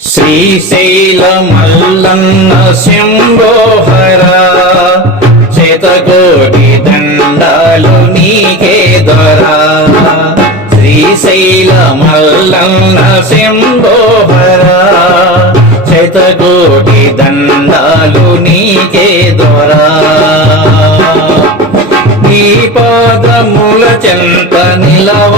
శ్రీశైల మల్లన్న శంభోహర శతకోటి దండాలు నీకే దొరా శ్రీశైల మల్లన్న శంభోహర శతకోటి దండాలు నీకే దొరా నీ పాదముల చెంత నిలవ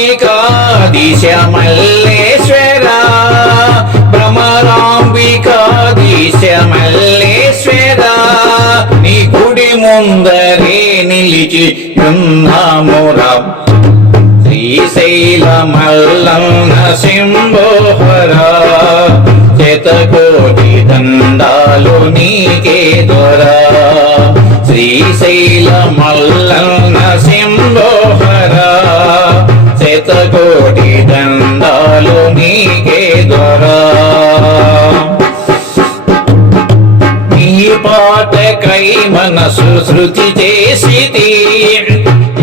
భ్రమరాంబికా దిశ మల్లేశ్వర భ్రమరాంబికా దిశ మల్లేశ్వర నీ గుడి ముందరే నిలిచి ఉన్నామురా శ్రీశైల మల్లం శంభోహర శతకోటి దండాలు నీకే దొరా. శ్రీశైల మల్లం మల్లన్న శంభోహర శతకోటి దండాలు నీకే దొరా నీ పాటకై మనసు శృతి చేసి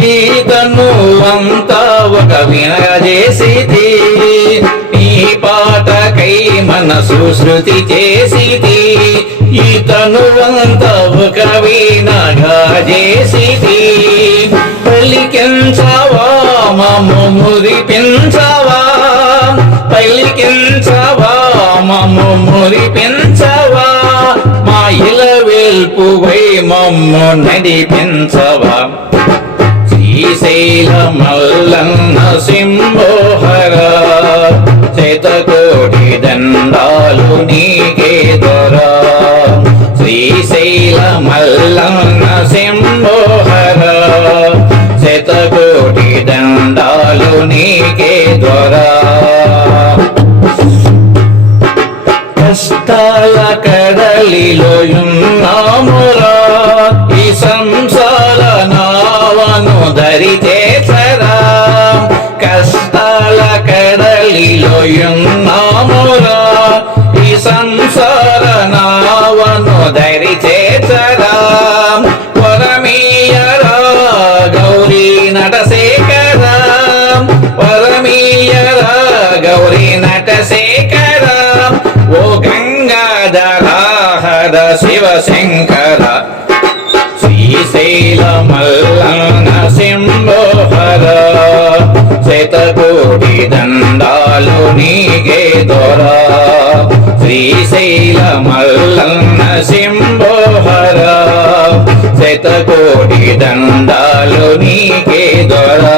ఈతను అంతా ఒక వినగజేసితి నీ పాటకై మనసు శృతి చేసి ఈతను అంతా ఒక వినగా చేసితి. పలికించవా మమ్ము మురిపించవా? పలికించవా? మమ్ము మురిపించవా? మా ఇల వెల్పువై మమ్ము నడిపించవా? శ్రీశైల మల్లన్న సింహోహర శతకోటి దండాలు నీకే కష్టాల కడలిలో ఉన్నామురా ఈ సంసార నావను ధరితే సరా కష్టాల కడలిలో ఉన్నామురా ఈ సంసార నావను ధరితే సరా పరమీయరా గౌరీ నటశేఖరా. పరమీయరా గౌరీ నటశేఖరా. హర శివశంకర శ్రీశైల మల్లన్న శంభోహర శతకోటి దండాలు నీకే దొర. శ్రీశైల మల్లన్న శంభోహర శతకోటి దండాలు నీకే దొరా.